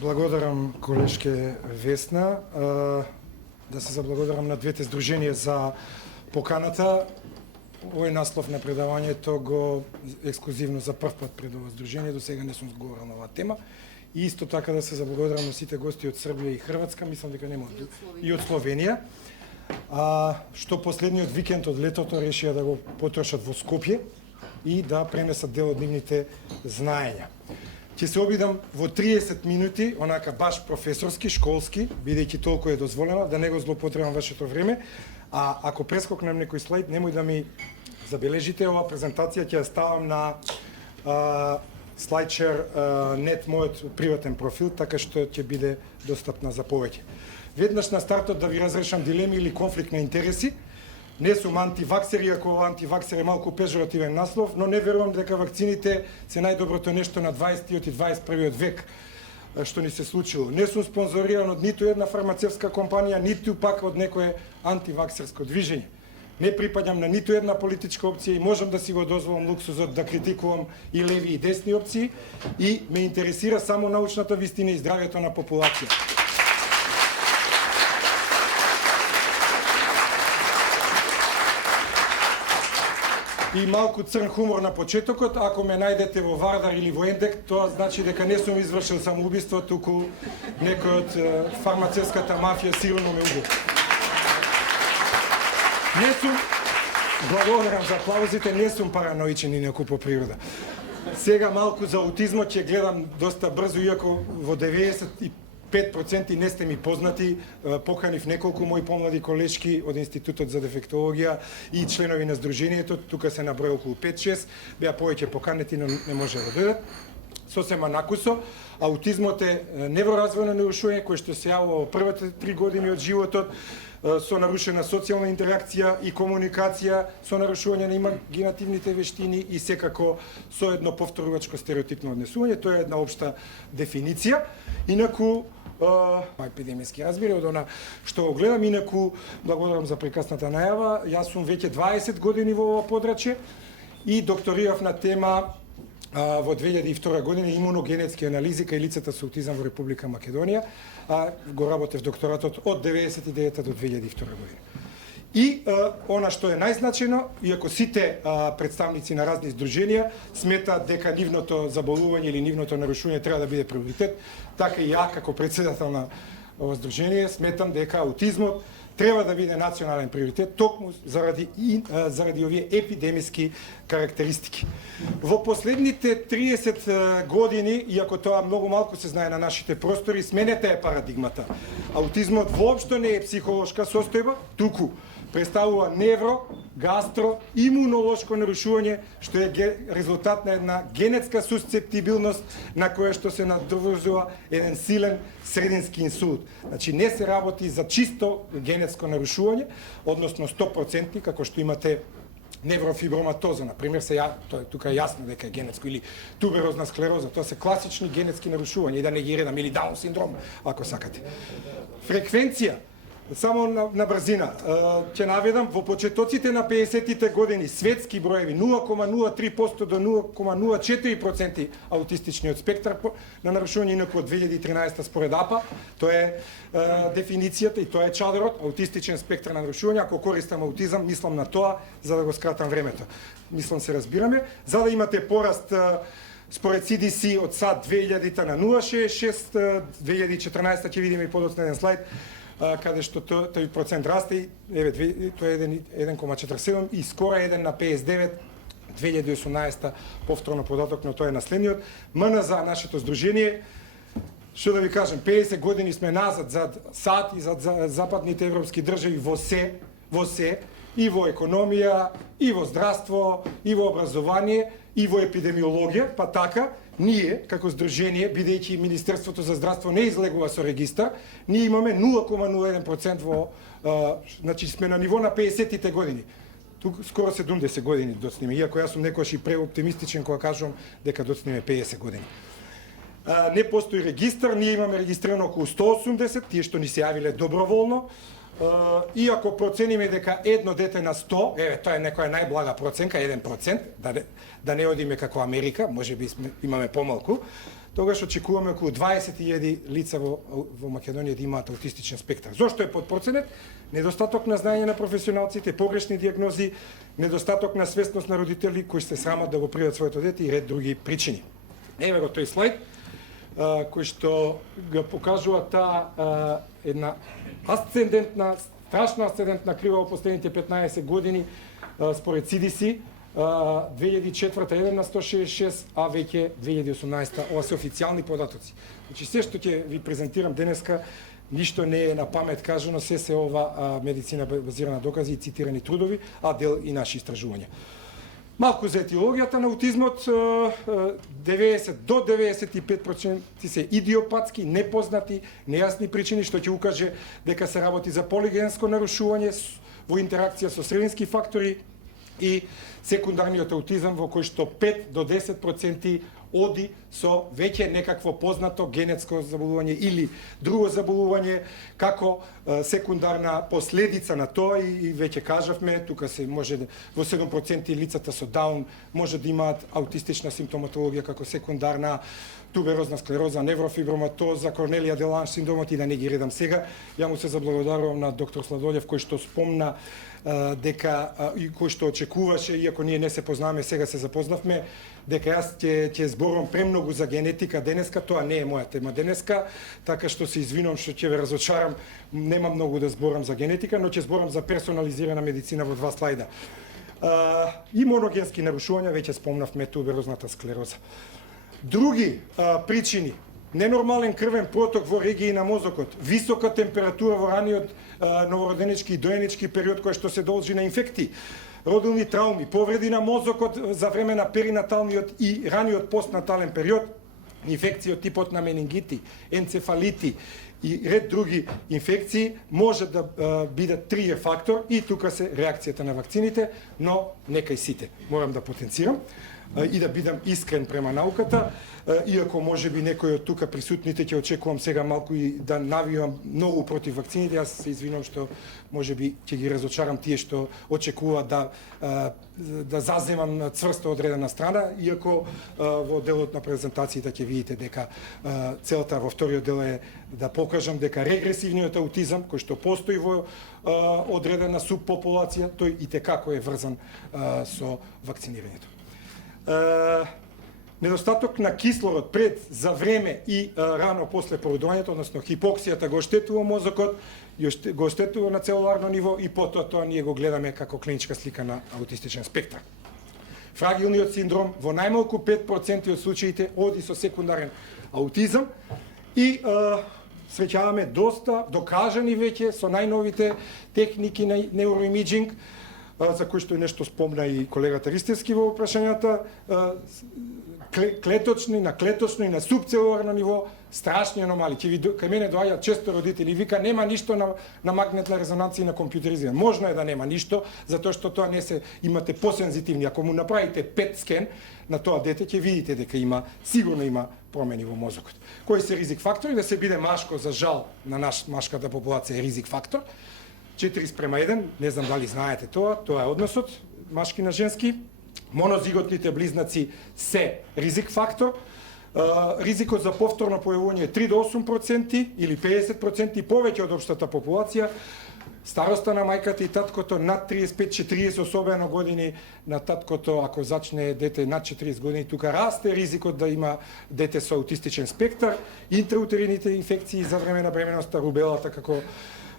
Благодарам колешке Весна. Да се заблагодарам на двете здруженија за поканата. Овој наслов на предавањето го ексклузивно за прв пат пред ова здружение, до сега не сум зговорил на оваа тема. И исто така да се заблагодарам на сите гости од Србија и Хрватска, мислам дека нема и од Словенија. Што последниот викенд од летото решија да го потрошат во Скопје и да пренесат дел од нивните знаења. Ќе се обидам во 30 минути, онака баш професорски, школски, бидејќи толку е дозволено, да не го злоупотребам вашето време. А ако прескокнем некој слайд, немој да ми забележите, оваа презентација ќе ја ставам на SlideShare.net, мојот приватен профил, така што ќе биде достапна за повеќе. Веднаш на стартот да ви разрешам дилеми или конфликт на интереси. Не сум антиваксер, иако антиваксер е малку пежоративен наслов, но не верувам дека вакцините се најдоброто нешто на 20-тиот и 21-тиот век што ни се случило. Не сум спонзориран од ниту една фармацевтска компанија, ниту пак од некое антиваксерско движење. Не припаѓам на ниту една политичка опција и можам да си го дозволам луксузот да критикувам и леви и десни опции и ме интересира само научната вистина и здравјето на популација. И малку црн хумор на почетокот, ако ме најдете во Вардар или во Ендек, тоа значи дека не сум извршил самоубиство, туку некој од фармацевската мафија сигурно ме убил. Не сум, благодарам за аплаузите, не сум параноичен инаку по природа. Сега малку за аутизмот ќе гледам доста брзо, иако во 95% не сте ми познати, поканив неколку мои помлади колешки од Институтот за дефектологија и членови на здружението, тука се наброја околу 5-6, беа повеќе поканети, но не може да дојдат. Сосема накусо, аутизмот е невроразвојно нарушување кое што се јавува во првите 3 години од животот, со нарушена социјална интеракција и комуникација, со нарушување на имагинативните вештини и секако со едно повторувачко стереотипно однесување. Тоа е една општа дефиниција. Инаку, епидемиски разбира од она што го гледам, инаку благодарам за прекасната најава. Јас сум веќе 20 години во ова подрачје и докторирав на тема во 2002 година имуногенетски анализи кај лицата со аутизам во Република Македонија, го работев докторатот од 99 до 2002 година. И она што е најзначено, иако сите представници на разни здруженија сметаат дека нивното заболување или нивното нарушување треба да биде приоритет, така и ја како председател на ова здружение сметам дека аутизмот треба да биде национален приоритет, токму заради овие епидемиски карактеристики. Во последните 30 години, иако тоа многу малку се знае на нашите простори, сменета е парадигмата. Аутизмот воопшто не е психолошка состојба, туку представува невро, гастро, имунолошко нарушување, што е резултат на една генетска сусцептибилност на која што се надрвзува еден силен средински инсулт. Значи не се работи за чисто генетско нарушување, односно 100%, како што имате неврофиброматоза, например, тоа тука е јасно дека е генетско, или туберозна склероза, тоа се класични генетски нарушувања, и да не ги редам, или Даун синдром, ако сакате. Фреквенција, само на брзина, ќе наведам, во почетоците на 50-тите години светски броеви 0,03% до 0,04% аутистичниот спектар на нарушување, инаку од 2013 според АПА, тоа е дефиницијата и тоа е чадерот, аутистичен спектар на нарушување. Ако користам аутизам, мислам на тоа, за да го скратам времето. Мислам се разбираме, за да имате пораст според CDC од САД 2000 на 0,66, 2014 ќе видиме и подоцна еден слайд, каде што тој процент расте, тоа е 1,47 и скоро 1 на 59, 2018 повторно податок, но тоа е наследниот. МНЗ, нашето здружение, што да ви кажем, 50 години сме назад зад САД и зад западните европски држави во се, и во економија, и во здравство, и во образование, и во епидемиологија, па така, ние, како здружение, бидејќи Министерството за здравство не излегува со регистар, ние имаме 0,01% во, значи сме на ниво на 50-тите години. Тук скоро 70 години доцниме, иако јас сум некојаш и преоптимистичен кога кажувам дека доцниме 50 години. Не постои регистар, ние имаме регистрирано околу 180, тие што ни се јавиле доброволно, иако процениме дека едно дете на 100, тоа е некоја најблага проценка, 1%, да не одиме како Америка, можеби имаме помалку, тогаш очекуваме околу 20.000 лица во Македонија да имаат аутистичен спектар. Зошто е подпроценет? Недостаток на знаење на професионалците, погрешни диагнози, недостаток на свесност на родители кои се срамат да го пријат своето дете и ред други причини. Еве го тој слайд кој што го покажува таа една асцендентна, страшно асцендентна крива во последните 15 години според CDC, 2004 1 на 166, а веќе 2018 ова се официјални податоци. Значи се што ќе ви презентирам денеска ништо не е на памет кажано, се ова медицина базирана на докази и цитирани трудови, а дел и наши истражувања. Малку за етиологијата на аутизмот, 90 до 95% се идиопатски, непознати, нејасни причини, што ќе укаже дека се работи за полигенско нарушување во интеракција со средински фактори и секундарниот аутизам во кој што 5 до 10% оди со веќе некакво познато генетско заболување или друго заболување како секундарна последица на тоа и веќе кажавме, тука се може во 7% лицата со Даун може да имаат аутистична симптоматологија како секундарна туберозна склероза, неврофиброматоза, Корнелија де Ланш синдромот и да не ги редам сега. Ја му се заблагодарувам на доктор Сладолев кој што спомна дека и кој што очекуваше, иако ние не се познаваме, сега се запознавме, дека јас ќе зборувам премногу за генетика денеска, тоа не е моја тема денеска, така што се извинувам што ќе ве разочарам, нема многу да зборам за генетика, но ќе зборам за персонализирана медицина во 2 слайда. И моногенски нарушувања, веќе спомнавме туберозната склероза. Други причини: ненормален крвен проток во регии на мозокот, висока температура во раниот новороденички и доенички период кој што се должи на инфекти, родилни трауми, повреди на мозокот за време на перинаталниот и раниот постнатален период, инфекции од типот на менингити, енцефалити и ред други инфекции може да бидат тригер фактор и тука се реакцијата на вакцините, но нека и сите. Морам да потенцирам и да бидам искрен према науката, иако може би некои од тука присутните ќе очекувам сега малку и да навивам многу против вакцините, јас се извинувам што може би ќе ги разочарам тие што очекуваат да заземам цврсто одредена страна, иако во делот на презентацијата ќе видите дека целта во вториот дел е да покажам дека регресивниот аутизам кој што постои во одредена субпопулација, тој итекако е врзан со вакцинирањето. Недостаток на кислород пред, за време и рано после породувањето, односно хипоксијата го оштетува мозокот, го оштетува на целуларно ниво и потоа тоа ние го гледаме како клиничка слика на аутистичен спектар. Фрагилниот синдром во најмалку 5% од случаите оди со секундарен аутизам и среќаваме доста докажани веќе со најновите техники на неуроимиджинг, за кој што нешто спомна и колегата Ристевски во прашањата, клеточни, на клеточно и на субцелуларно ниво, страшни аномали. Кај мене доаѓаат често родители и вика нема ништо на магнетна резонанција и на компјутеризиран. Можно е да нема ништо, затоа што тоа не се имате посензитивни. Ако му направите PET скен на тоа дете, ќе видите дека сигурно има промени во мозокот. Кои се ризик фактори? Да се биде машко, за жал на машката популација е ризик фактор. 4:1, не знам дали знаете тоа е односот машки на женски. Монозиготните близнаци се ризик фактор. Ризикот за повторно појавување е 3 до 8% или 50% и повеќе од општата популација. Староста на мајката и таткото над 35-40 особено години на таткото, ако зачне дете над 40 години, тука расте ризикот да има дете со аутистичен спектар. Интраутерините инфекции за време на бременоста, рубелата како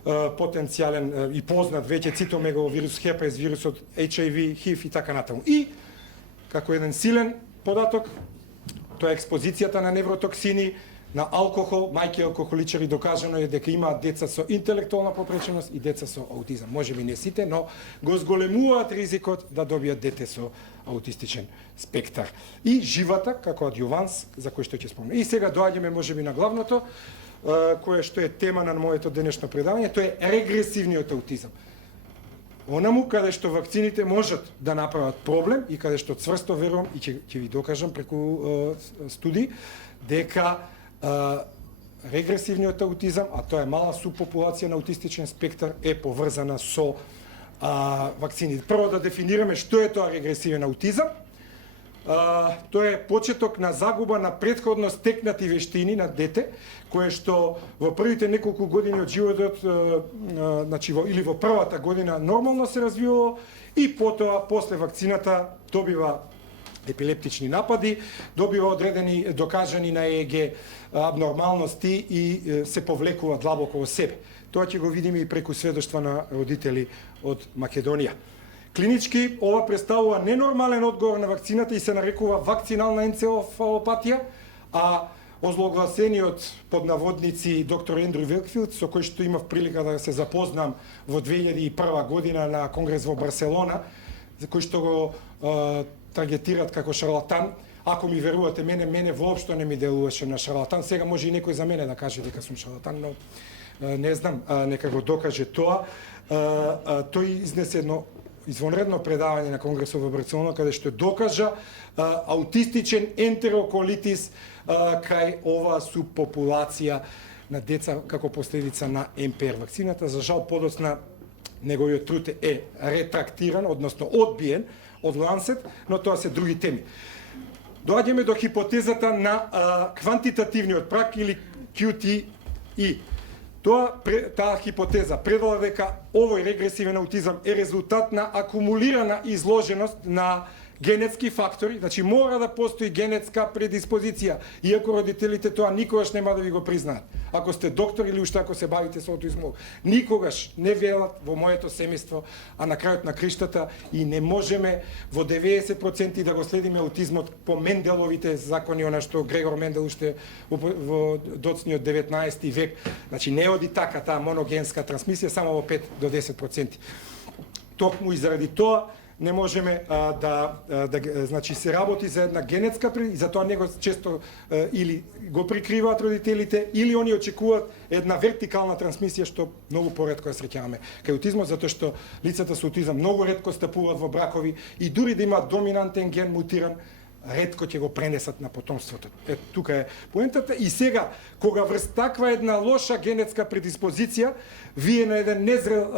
потенцијален и познат веќе цитомегаловирус, херпес вирусот, HIV, HIV и така натаму. И како еден силен податок, тоа е експозицијата на невротоксини, на алкохол, мајки алкохоличари, докажано е дека имаат деца со интелектуална попреченост и деца со аутизам. Може би не сите, но го зголемуваат ризикот да добијат дете со аутистичен спектар. И живата како адјуванс за кој што ќе спомнам. И сега доаѓаме можеби на главното, кое што е тема на моето денешно предавање, тоа е регресивниот аутизам. Онаму каде што вакцините можат да направат проблем и каде што цврсто верувам и ќе ви докажам преку студии дека регресивниот аутизам, а тоа е мала субпопулација на аутистичен спектар, е поврзана со вакцините. Прво да дефинираме што е тоа регресивен аутизам. Тоа е почеток на загуба на претходно стекнати вештини на дете, кое што во првите неколку години од животот, значи или во првата година нормално се развивало и потоа после вакцината добива епилептични напади, добива одредени докажани на ЕЕГ абнормалности и се повлекува длабоко во себе. Тоа ќе го видиме и преку сведоштва на родители од Македонија. Клинички ова представува ненормален одговор на вакцината и се нарекува вакцинална енцефалопатија, а озлогласениот под наводници доктор Ендрю Велкфилд, со кој што имав прилика да се запознам во 2001 година на конгрес во Барселона, за кој што го таргетират како шарлатан. Ако ми верувате мене воопшто не ми делуваше на шарлатан. Сега може и некој за мене да каже дека сум шарлатан, но не знам, нека го докаже тоа. Тој изнесе едно извонредно предавање на конгресот во Барселона каде што докажа аутистичен ентероколитис кај оваа субпопулација на деца како последица на МПР вакцината. За жал подоцна неговиот труд е ретрактиран, односно одбиен од Lancet, но тоа се други теми. Доаѓаме до хипотезата на квантитативниот прак или QTE. Таа хипотеза предала дека овој регресивен аутизам е резултат на акумулирана изложеност на генетски фактори, значи мора да постои генетска предиспозиција, иако родителите тоа никогаш нема да ви го признаат. Ако сте доктор или уште ако се бавите со аутизмот, никогаш не велат во моето семејство, а на крајот на криштата и не можеме во 90% да го следиме аутизмот по Менделовите закони, она што Грегор Мендел уште во доцниот 19 век. Значи не оди така таа моногенска трансмисија, само во 5 до 10%. Токму и заради тоа не можеме значи се работи за една генетска и затоа него често или го прикриваат родителите или они очекуваат една вертикална трансмисија што многу поретко ја среќаваме кај аутизмот, затоа што лицата со аутизам многу ретко стапуваат во бракови и дури да имаат доминантен ген мутиран, ретко ќе го пренесат на потомството. Тука е поентата. И сега, кога врз таква една лоша генетска предиспозиција, вие на еден незрел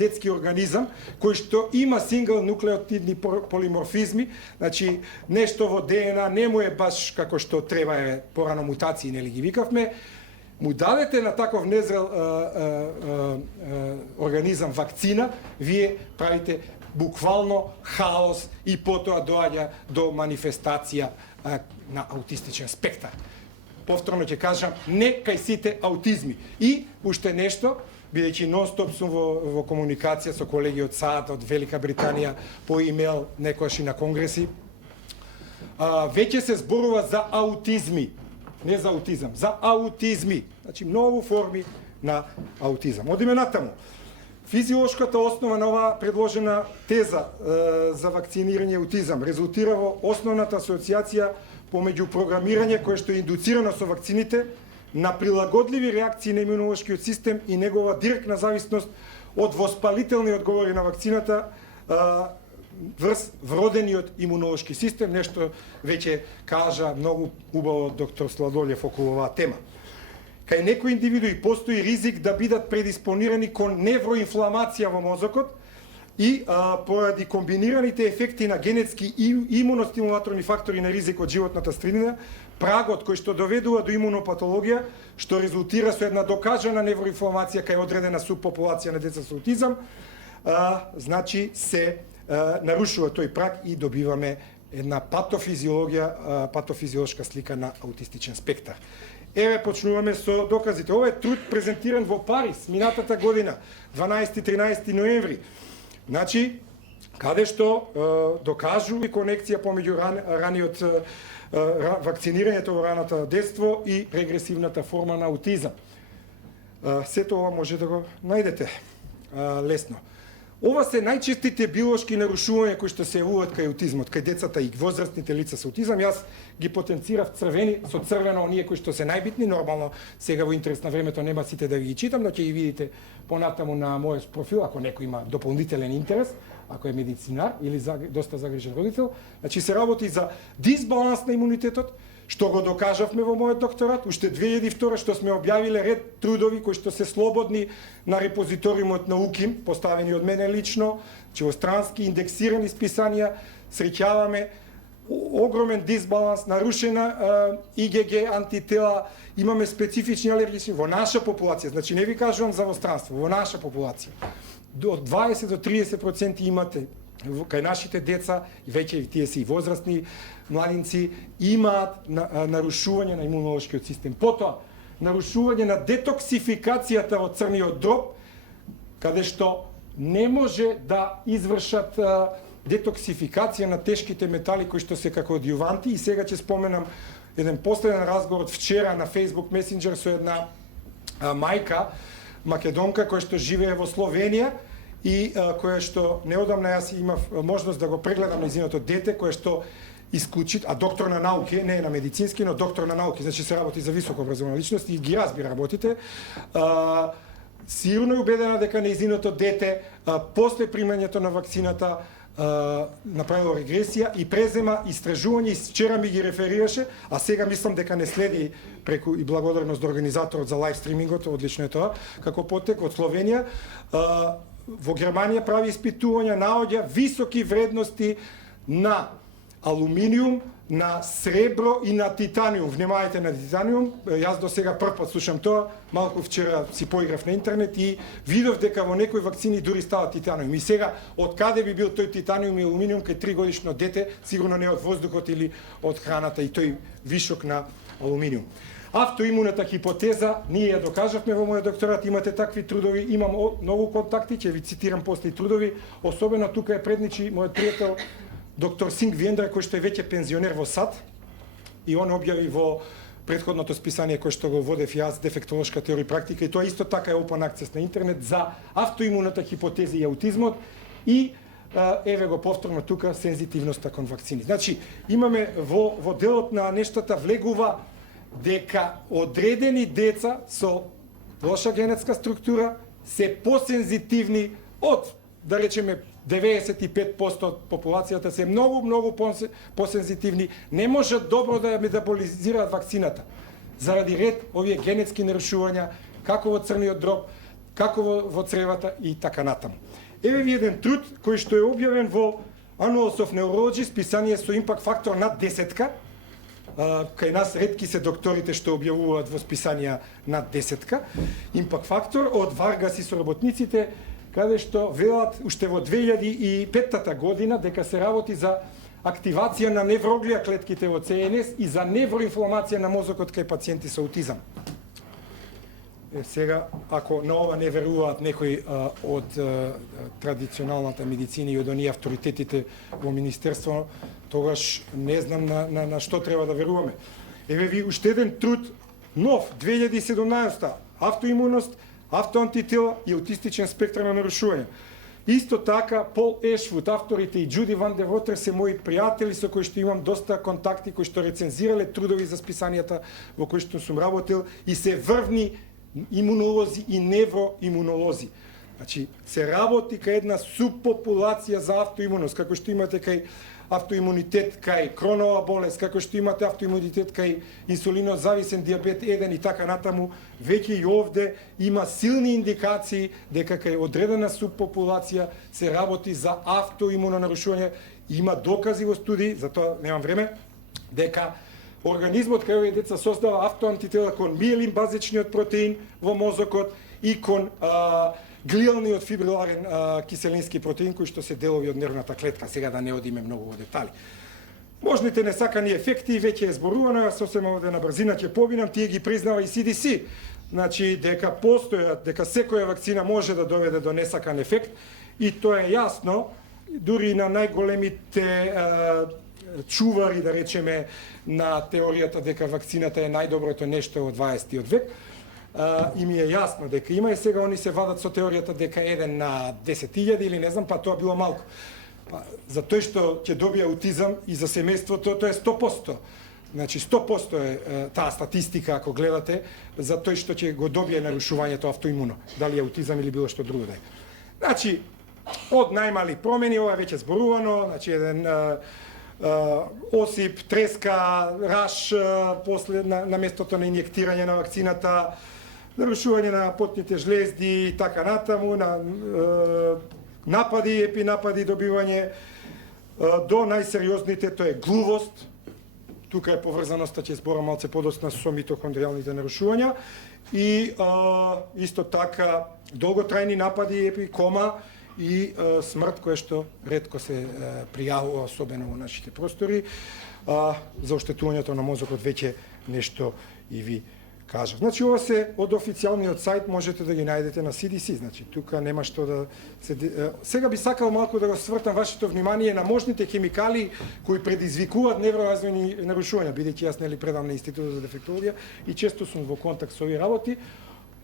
детски организам, кој што има сингл нуклеотидни полиморфизми, значи нешто во ДНА не му е баш како што треба, е порано мутации, нели ги викавме, му дадете на таков незрел организам вакцина, вие правите буквално хаос и потоа доаѓа до манифестација на аутистичен спектар. Повторно ќе кажам, не кај сите аутизми. И уште нешто, бидејќи нон-стоп сум во комуникација со колеги од САД, од Велика Британија, по имейл, некојаш и на конгреси, веќе се зборува за аутизми, не за аутизам, за аутизми. Значи, многу форми на аутизам. Одиме натаму. Физиолошката основа на оваа предложена теза за вакцинирање аутизам резултира во основната асоциација помеѓу програмирање кое што е индуцирано со вакцините на прилагодливи реакции на имунолошкиот систем и негова директна зависност од воспалителни одговори на вакцината врз вродениот имунолошки систем, нешто веќе кажа многу убаво доктор Сладолев околу оваа тема. Кај некои индивидуи постои ризик да бидат предиспонирани кон невроинфламација во мозокот и поради комбинираните ефекти на генетски и имуностимулаторни фактори на ризик од животната средина, прагот кој што доведува до имунопатологија, што резултира со една докажана невроинфламација кај одредена субпопулација на деца со аутизам, значи се нарушува тој праг и добиваме една патофизиологија, патофизиолошка слика на аутистичен спектар. Еве почнуваме со доказите. Ова е труд презентиран во Париз минатата година, 12-13 ноември. Значи, каде што докажува конекција помеѓу раниот вакцинирањето во раното детство и регресивната форма на аутизам. Сето ова може да го најдете лесно. Ова се најчестите биолошки нарушувања кои што се јавуваат кај аутизмот, кај децата и возрастните лица со аутизам. Јас ги потенцирав црвени, со црвено оние кои што се најбитни. Нормално, сега во интерес на времето нема сите да ги читам, но ќе ги видите понатаму на мојот профил, ако некој има дополнителен интерес, ако е медицинар или доста загрижен родител. Значи се работи за дисбаланс на имунитетот, што го докажавме во мојот докторат, уште 2002 што сме објавиле ред трудови кои што се слободни на репозиториумот на УКИМ, поставени од мене лично, че во странски индексирани списанија среќаваме огромен дисбаланс, нарушена ИГГ антитела, имаме специфични алергични во наша популација, значи не ви кажувам за во странство, во наша популација. Од 20 до 30% имате кај нашите деца, веќе тие се и возрастни младинци, имаат нарушување на имунолошкиот систем. Потоа, нарушување на детоксификацијата од црниот дроб, каде што не може да извршат детоксификација на тешките метали кои што се како адјуванти. И сега ќе споменам еден последен разговор од вчера на Facebook Messenger со една мајка, македонка, која што живее во Словенија и која што неодамна јас имав можност да го прегледам нејзиното дете, која што исклучит, а доктор на науки, не е на медицински, но доктор на науки, значи се работи за високо образована личност и ги разбира работите. Сигурно е убедена дека нејзиното дете после примањето на вакцината направило регресија и презема истражување, и вчера ми ги реферираше, а сега мислам дека не следи преку, и благодарност до организаторот за лайв стримингот, одлично е тоа, како потек од Словенија. Во Германија прави испитувања, наоѓа високи вредности на алуминиум, на сребро и на титаниум. Внимајте на титаниум. Јас до сега прв пат слушам тоа. Малку вчера си поиграв на интернет и видов дека во некои вакцини дури става титаниум. И сега од каде би бил тој титаниум и алуминиум кај 3-годишно дете, сигурно не од воздухот или од храната и тој вишок на алуминиум. Автоимуната хипотеза, ние ја докажавме во мојот докторат, имате такви трудови, имам многу контакти, ќе ви цитирам после трудови, особено тука е предничи мојот пријател доктор Синг Вендра, кој што е веќе пензионер во САД, и он објави во претходното списание кој што го водев јас, Дефектолошка теорија и практика, и тоа исто така е open access на интернет за автоимуната хипотеза и аутизмот, и еве го повторно тука сензитивноста кон вакцини. Значи, имаме во делот на нештата влегува дека одредени деца со лоша генетска структура се посензитивни од, да речеме, 95% од популацијата се многу посензитивни, не можат добро да ја метаболизираат вакцината заради ред овие генетски нарушувања, како во црниот дроб, како во цревата и така натаму. Еве ви еден труд кој што е објавен во Annals of Neurology, списание со импакт фактор над 10, кај нас ретки се докторите што објавуваат во списанија над 10, импакт фактор од Варгас и соработниците, каде што велат уште во 2005 година дека се работи за активација на невроглија клетките во ЦНС и за невроинфламација на мозокот кај пациенти со аутизам. Сега, ако на ова не веруваат некои од традиционалната медицина и од оние авторитетите во Министерство, тогаш не знам на што треба да веруваме. Еве ви уште еден труд, нов, 2017, автоимуност, автоантитела и аутистичен спектар на нарушување. Исто така, Пол Ешвуд, авторите и Джуди Ван де Вотер се мои пријатели со кои што имам доста контакти, кои што рецензирале трудови за списанијата во кои што сум работил, и се врвни имунолози и невроимунолози. Значи, се работи кај една субпопулација за автоимуност, како што имате кај автоимунитет кај кронова болест, како што имате автоимунитет кај инсулинозависен диабет 1 и така натаму, веќе и овде има силни индикации дека кај одредена субпопулација се работи за автоимуно нарушување. Има докази во студии, затоа немам време, дека организмот кај овие деца создава автоантитела кон миелин базичниот протеин во мозокот и кон глиалниот фибриларен киселински протеин, кои што се делови од нервната клетка, сега да не одиме многу во детали. Можните несакани ефекти веќе е зборувано, сосема овде на брзина ќе побинам, тие ги признава и CDC, значи дека постојат, дека секоја вакцина може да доведе до несакан ефект, и тоа е јасно, дури на најголемите чувари, да речеме, на теоријата дека вакцината е најдоброто нешто од 20 век, и ми е јасно дека има, и сега они се вадат со теоријата дека 1 на 10.000 или не знам, па тоа било малку. Па, за тој што ќе добие аутизам и за семејството, тоа е 100%. Значи 100% е таа статистика, ако гледате, за тој што ќе го добие нарушувањето автоимуно, дали е аутизам или било што друго да е. Значи, од најмали промени, ова веќе зборувано, значи еден осип, треска, раш после на местото на инјектирање на вакцината, нарушување на потните жлезди и така натаму, на напади, епинапади, добивање до најсериозните, тоа е глувост. Тука е поврзаноста, ќе зборам малце подоцна со митохондријалните нарушувања и исто така долготрајни напади, епикома и смрт, која што ретко се пријавува, особено во нашите простори. За оштетувањето на мозокот веќе нешто и ви кажа. Значи, ова се од официјалниот сајт, можете да ги најдете на CDC. Значи, тука нема што да се... Сега би сакал малку да го свртам вашето внимание на можните хемикали кои предизвикуваат невроразвојни нарушувања, бидејќи јас нели предам на Институтот за дефектологија и често сум во контакт со овие работи.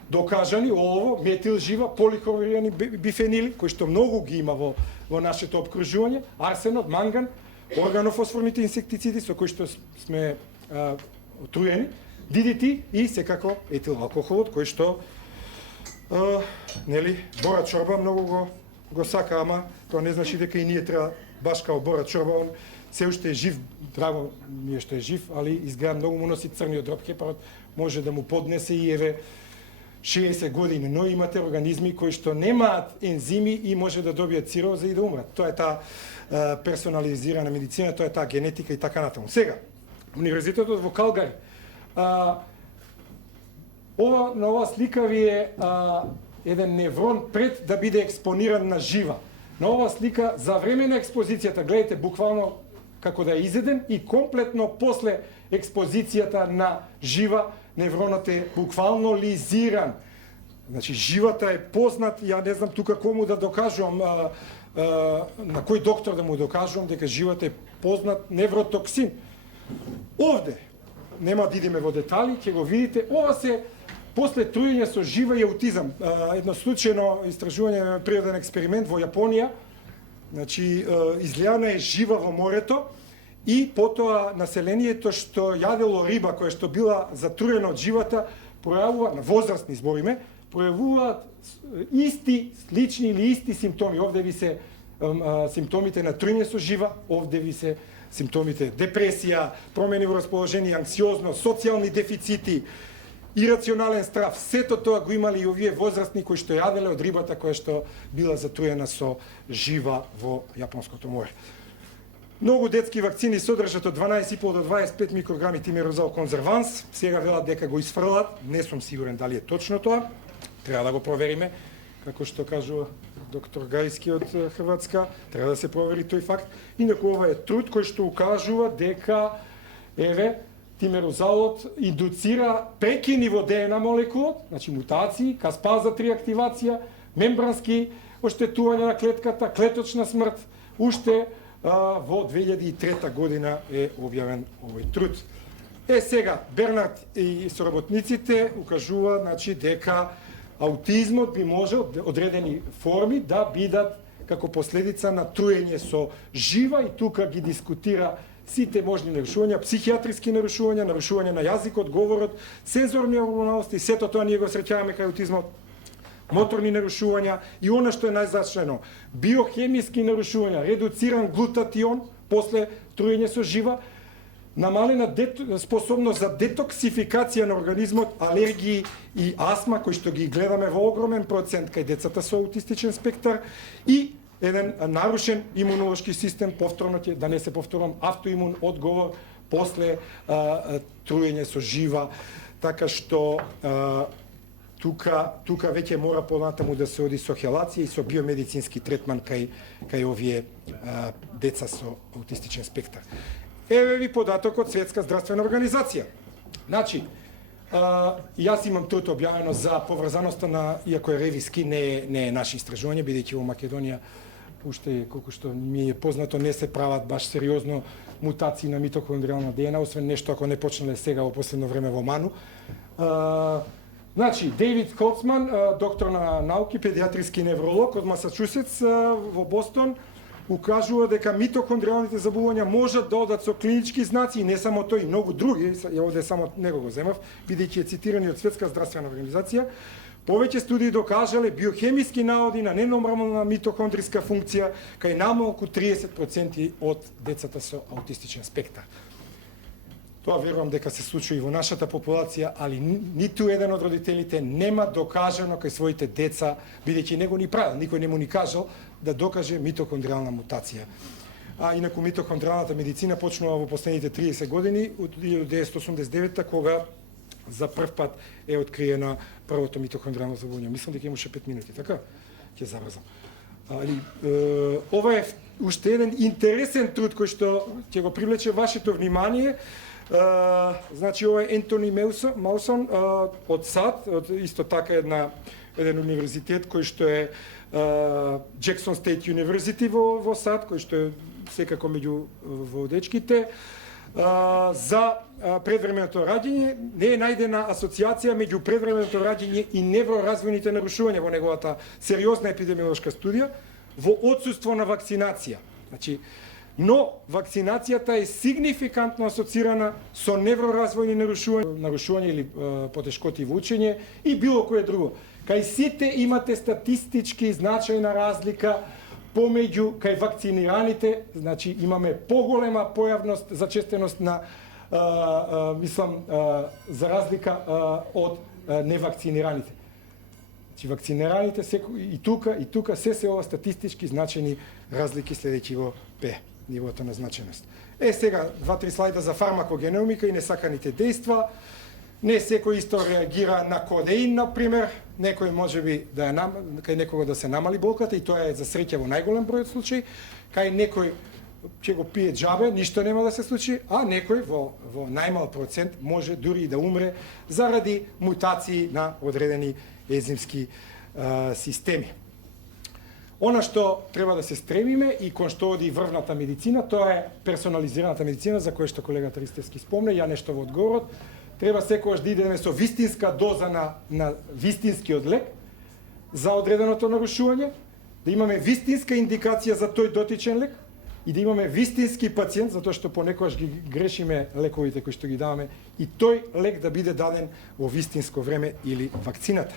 Докажани ово, метил жива, полихлорирани бифенили, кои што многу ги има во нашето обкружување, арсенот, манган, органофосфорните инсектициди со кои што сме отруени, DDT и секако етилалкохолот, кој што нели Бора Чорба многу го сака, ама тоа не значи дека и ние треба баш као Бора Чорба, он се уште е жив, драго ми е што е жив, али изгледа многу му носи црниот дроб, хепарот може да му поднесе и еве 60 години, но имате организми кои што немаат ензими и може да добијат цироза и да умрат. Тоа е таа персонализирана медицина, тоа е таа генетика и така натаму. Сега, Универзитетот во Калгари, на оваа слика ви е еден неврон пред да биде експониран на жива. На оваа слика за време на експозицијата, гледате буквално како да е изеден и комплетно после експозицијата на жива, невронот е буквално лизиран. Значи, живата е познат, ја не знам тука кому да докажувам, на кој доктор да му докажувам дека живата е познат невротоксин. Овде, нема да идеме во детали, ќе го видите, ова се после труење со жива и аутизам. Едно случајно истражување, природен експеримент во Јапонија, значи, излеана е жива во морето, и потоа населението што јадело риба која што била затруена од живата, пројавува, на возрастни збориме, пројавуваат исти, слични или исти симптоми. Овде ви се симптомите на труење со жива, овде ви се симптомите депресија, промени во расположение, анксиозност, социјални дефицити, ирационален страв. Сето тоа го имали и овие возрастни кои што јаделе од рибата која што била затруена со жива во Јапонското море. Многу детски вакцини содржат од 12,5 до 25 микрограми тимерозал конзерванс. Сега велат дека го исфрлат. Не сум сигурен дали е точно тоа. Треба да го провериме. Како што кажува доктор Гајски од Хрватска, треба да се провери тој факт. Инаку ова е труд кој што укажува дека еве тимерозалот индуцира прекини во ДНА молекулот, значи мутации, каспаза 3 активација, мембрански оштетување на клетката, клеточна смрт, уште во 2003 година е објавен овој труд. Сега, Бернард и соработниците укажува, значи, дека аутизмот би можел одредени форми да бидат како последица на труење со жива и тука ги дискутира сите можни нарушувања, психијатриски нарушувања, нарушување на јазикот, говорот, сензорни абнормалности, сето тоа ние го среќаваме кај аутизмот, моторни нарушувања и она што е најзначајно, биохемиски нарушувања, редуциран глутатион после труење со жива, намалена способност за детоксификација на организмот, алергии и астма, кои што ги гледаме во огромен процент кај децата со аутистичен спектар и еден нарушен имунолошки систем, повторно ќе, да не се повторам, автоимун одговор после труење со жива, така што тука веќе мора понатаму да се оди со хелација и со биомедицински третман кај овие деца со аутистичен спектар. Еве ви податокот Светска здравствена организација. Значи, јас имам тоа објавено за поврзаноста на, иако е ревиски, не е наше истражување, бидејќи во Македонија уште колку што ми е познато не се прават баш сериозно мутации на митохондријална ДНА, освен нешто ако не почнале сега во последно време во Ману. Значи, Дейвид Колцман, доктор на науки, педиатриски невролог од Масачусетс во Бостон, укажува дека митохондријалните заболувања можат да одат со клинички знаци, и не само тој, и многу други, ја овде само него го земав, бидејќи е цитирани од Светска здравствена организација, Повеќе студии докажале биохемиски наводи на ненормална митохондриска функција кај намалку 30% од децата со аутистичен спектар. Тоа верувам дека се случува и во нашата популација, али ниту еден од родителите нема докажано кај своите деца, бидејќи него ни правил, никој не му ни кажал да докаже митохондриална мутација. А инаку митохондриалната медицина почнува во последните 30 години, од 1989 кога за прв пат е откриена првото митохондриално заболување. Мислам дека имаше 5 минути, така? Ќе забрзам. Ова е уште еден интересен труд кој што ќе го привлече вашето внимание. Значи, ова е Ентони Маусон од САД, исто така еден универзитет кој што е Джексон Стейт Юниверзити во САД, кој што е секако меѓу водечките. За предвременото раѓање не е најдена асоциација меѓу предвременото раѓање и невроразвојните нарушувања во неговата сериозна епидемиолошка студија во отсуство на вакцинација. Значи, но вакцинацијата е сигнификантно асоцирана со невроразвојни нарушувања или потешкоти во учење и било кое друго. Кај сите имате статистички значајна разлика помеѓу кај вакцинираните, значи имаме поголема појавност, зачестеност на за разлика од невакцинираните. Значи вакцинираните и тука се ова статистички значени разлики следејќи во П, нивото на значеност. Сега 2-3 слайда за фармакогеномика и несаканите дејства. Не секој исто реагира на кодеин, например. Некој може би кај некого да се намали болката и тоа е за среќа во најголем број од случаи. Кај некој ќе го пие џабе, ништо нема да се случи, а некој во најмал процент може дури и да умре заради мутации на одредени ензимски системи. Она што треба да се стремиме и кон што оди врвната медицина, тоа е персонализираната медицина, за која што колегата Ристевски спомне, ја нешто во одговорот. Треба секогаш да идеме со вистинска доза на вистинскиот лек за одреденото нарушување, да имаме вистинска индикација за тој дотичен лек и да имаме вистински пациент, затоа што понекогаш ги грешиме лековите кои што ги даваме, и тој лек да биде даден во вистинско време или вакцината.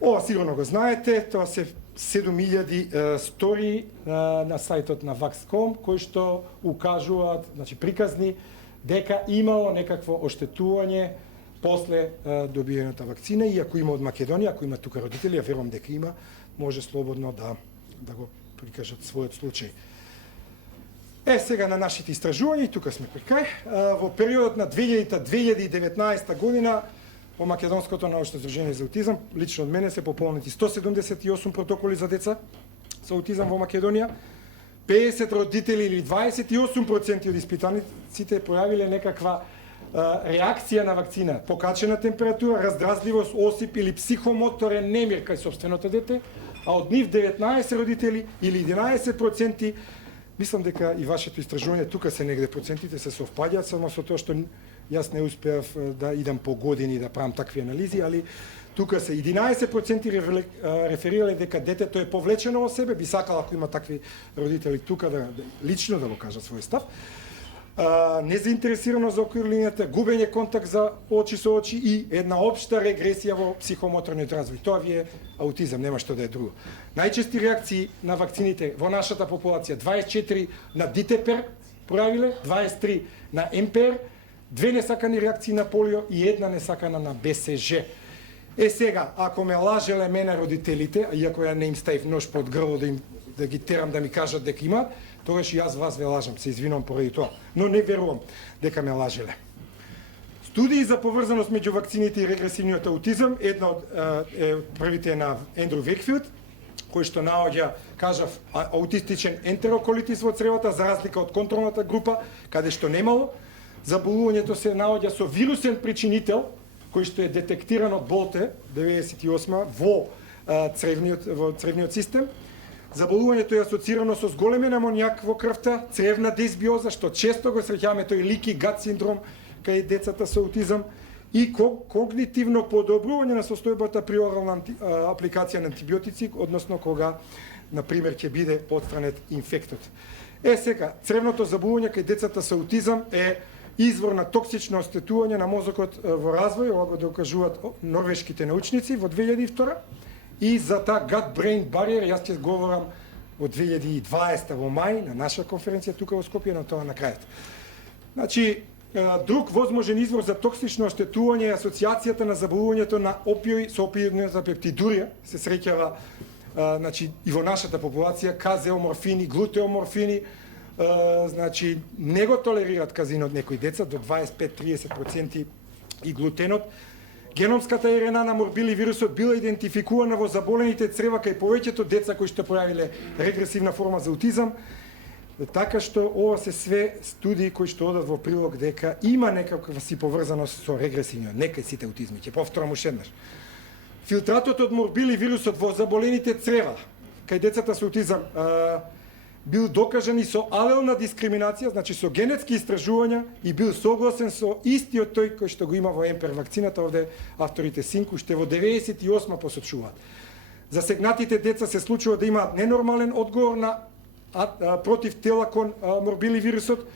Ова сигурно го знаете, тоа се 7000 стори на сајтот на Vax.com кои што укажуваат, значи приказни, дека имало некакво оштетување после добиената вакцина, и ако има од Македонија, ако има тука родители, ја верувам дека има, може слободно да го прикажат својот случај. Сега на нашите истражувања, и тука сме при крај. Во периодот на 2000-2019 година во Македонското научно здружение за аутизам, лично од мене се пополнети 178 протоколи за деца со аутизам во Македонија. 50 родители или 28% од испитаниците пројавиле некаква реакција на вакцина, покачена температура, раздразливост, осип или психомоторен немир кај собственото дете, а од нив 19 родители или 11%, мислам дека и вашето истражување тука се негде процентите се совпаѓаат, само со тоа што јас не успеав да идам по години да правам такви анализи, али тука се 11% реферирале дека детето е повлечено во себе, би сакал ако има такви родители тука да лично да го кажат свој став. Незаинтересирано за окрилињата, губење контакт за очи со очи и една општа регресија во психомоторниот развој. Тоа ви е аутизам, нема што да е друго. Најчести реакции на вакцините во нашата популација: 24 на ДТП пројавиле, 23 на МПР, 2 несакани реакции на полио и 1 несакана на БСЖ. Сега, ако ме лажеле мене родителите, иако ја не им ставив нож под грло да ги терам да ми кажат дека имаат, тогаш и јас вас ве лажам, се извинувам поради тоа, но не верувам дека ме лажеле. Студии за поврзаност меѓу вакцините и регресивниот аутизам, една од првите е на Ендрю Векфилд, кој што наоѓа, кажав, аутистичен ентероколитис во цревата, за разлика од контролната група, каде што немало. Заболувањето се наоѓа со вирусен причинител, кој што е детектиран од Болте 98 во цревниот систем. Заболувањето е асоцирано со зголемен амонијак во крвта, цревна дисбиоза, што често го среќаваме тој лики гат синдром кај децата со аутизам, и когнитивно подобрување на состојбата при орална апликација на антибиотици, односно кога, например, ќе биде отстранет инфектот. Сега, цревното заболување кај децата со аутизам е извор на токсично оштетување на мозокот во развој, ова го докажуваат норвешките научници во 2002. И за таа gut-brain barrier, јас ќе говорам од 2020 во мај на наша конференција тука во Скопје, на тоа на крајот. Значи, друг возможен извор за токсично оштетување е асоциацијата на заболувањето на опиои со опиоидната пептидурија, се среќава значи и во нашата популација, казеоморфини, глутеоморфини, значи не го толерираат казинот некои деца до 25-30% и глутенот. Геномската РНА на морбили вирусот била идентификувана во заболените црева кај повеќето деца кои што појавиле регресивна форма за аутизам. Така што ова се све студии кои што одат во прилог дека има некаква си поврзаност со регресивниот, не кај сите аутизми, ќе повторам уште еднаш. Филтратот од морбили вирусот во заболените црева кај децата со аутизам бил докажан и со алелна дискриминација, значи со генетски истражувања, и бил согласен со истиот тој кој што го има во МПР вакцината, овде авторите Синку, уште во 98 посочуваат. Засегнатите деца се случува да имаат ненормален одговор на против тела кон морбили вирусот.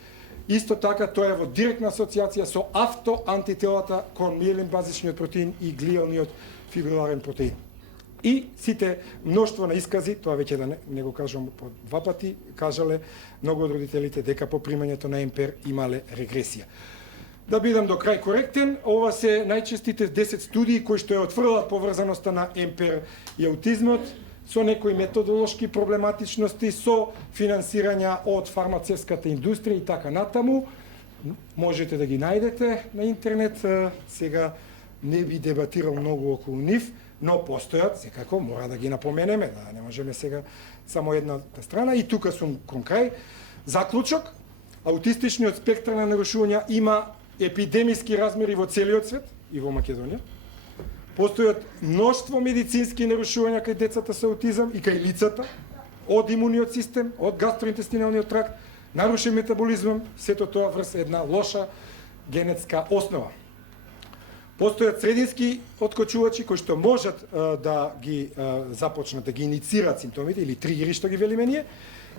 Исто така тоа е во директна асоциација со автоантителата кон миелин базичниот протеин и глиалниот фибриларен протеин. И сите мноштво на искази, тоа веќе да не го кажам по два пати, кажале многу од родителите дека по примањето на МПР имале регресија. Да бидам до крај коректен, ова се најчестите 10 студии кои што ја отврлат поврзаноста на МПР и аутизмот, со некои методолошки проблематичности, со финансирања од фармацевската индустрија и така натаму. Можете да ги најдете на интернет, сега не би дебатирал многу околу нив, но постојат, секако мора да ги напоменеме, да не можеме сега само едната страна. И тука сум кон крај. Заклучок, аутистичниот спектар на нарушувања има епидемиски размери во целиот свет и во Македонија. Постојат мноштво медицински нарушувања кај децата со аутизам и кај лицата, од имуниот систем, од гастроинтестиналниот тракт, нарушен метаболизам, сето тоа врз една лоша генетска основа. Постојат средински откочувачи кои што можат да ги започнат да ги иницираат симптомите или тригери што ги велиме ние,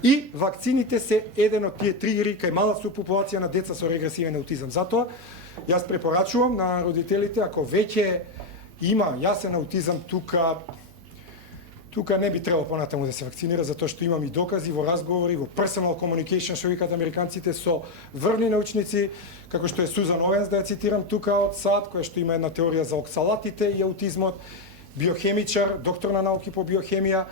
и вакцините се еден од тие тригери кај мала супопулација на деца со регресивен аутизам. Затоа јас препорачувам на родителите, ако веќе има јасен аутизам, тука не би требало понатаму да се вакцинира, затоа што имам и докази во разговори, во personal communication, што викаат американците, со врвни научници, како што е Сузан Овенс, да ја цитирам тука од САД, која што има една теорија за оксалатите и аутизмот, биохемичар, доктор на науки по биохемија,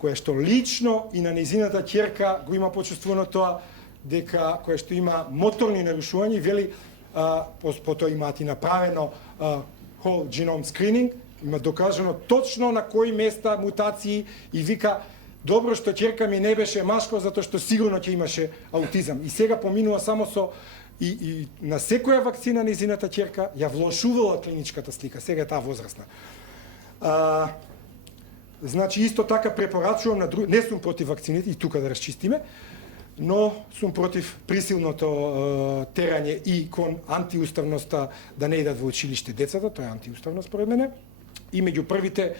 која што лично и на нејзината ќерка го има почувствувано тоа, дека која што има моторни нарушувања, вели, по тоа имаат и направено whole genome screening, има докажано точно на кои места мутации, и вика, добро што ќерка ми не беше машко, затоа што сигурно ќе имаше аутизам. И сега поминува само со и на секоја вакцина нејзината ќерка ја влошувала клиничката слика, сега е таа возрастна. Значи исто така препорачувам на не сум против вакцините, и тука да расчистиме, но сум против присилното терање и кон антиуставноста да не идат во училиште децата, тоа е антиуставно според мене. И меѓу првите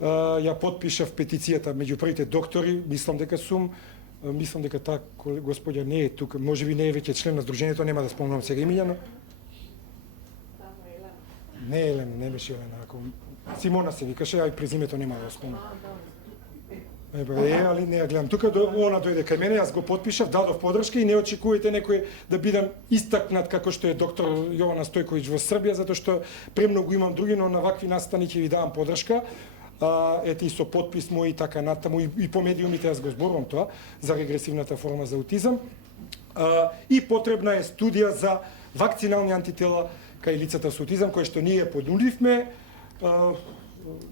ја подпишав петицијата, меѓу првите доктори, мислам дека таа господја не е тука, можеби не е веќе член на Сдруженијето, нема да спомнувам сега имиња, но не е Елена, не беше Елена, ако Симона се викаше, а и презимето нема да го спомнам. Али не ја гледам. Тука она дојде кај мене, јас го подпишав, дадов подршка и не очекувате некој да бидам истакнат како што е доктор Јована Стојковиќ во Србија, затоа што премногу имам други, но на вакви настани ќе ви давам подршка. Ете и со подпис мој и така натаму, и по медиумите јас го зборувам тоа, за регресивната форма за аутизам. И потребна е студија за вакцинални антитела кај лицата со аутизам, кој што ние понудивме.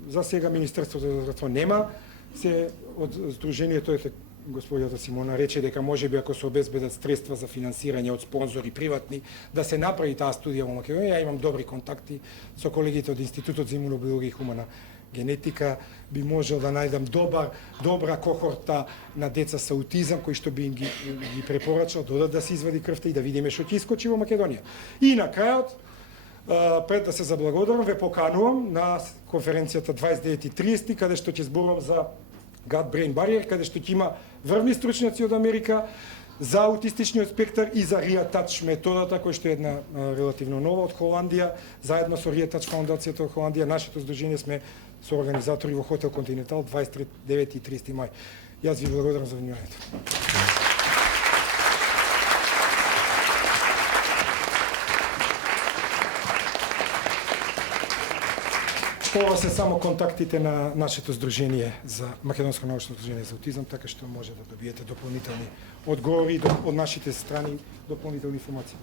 За сега Министерството за здравство нема. Се од Сдруженијето, господјата Симона рече дека можеби ако се обезбедат средства за финансирање од спонзори приватни, да се направи таа студија во Македонија. Ја имам добри контакти со колегите од Институтот за имунобиологија и хумана генетика, би можел да најдам добра кохорта на деца со аутизам кои што би им ги препорачал додат да се извади крвта и да видиме што ќе искочи во Македонија. И на крајот, пред да се заблагодарам, ве поканувам на конференцијата 29.30, каде што ќе зборувам за gut-brain barrier, каде што ќе има врвни стручњаци од Америка, за аутистичниот спектар и за RIA-Touch методата, која што е една релативно нова од Холандија. Заедно со RIA-Touch фондацијата од Холандија, нашето здружение сме со организатори во Хотел Континентал 29 и 30 мај. Јас ви благодарам за вниманието. Ова се само контактите на нашето здружение за Македонско научно здружение за аутизам, така што може да добиете дополнителни одговори од нашите страни, дополнителни информации.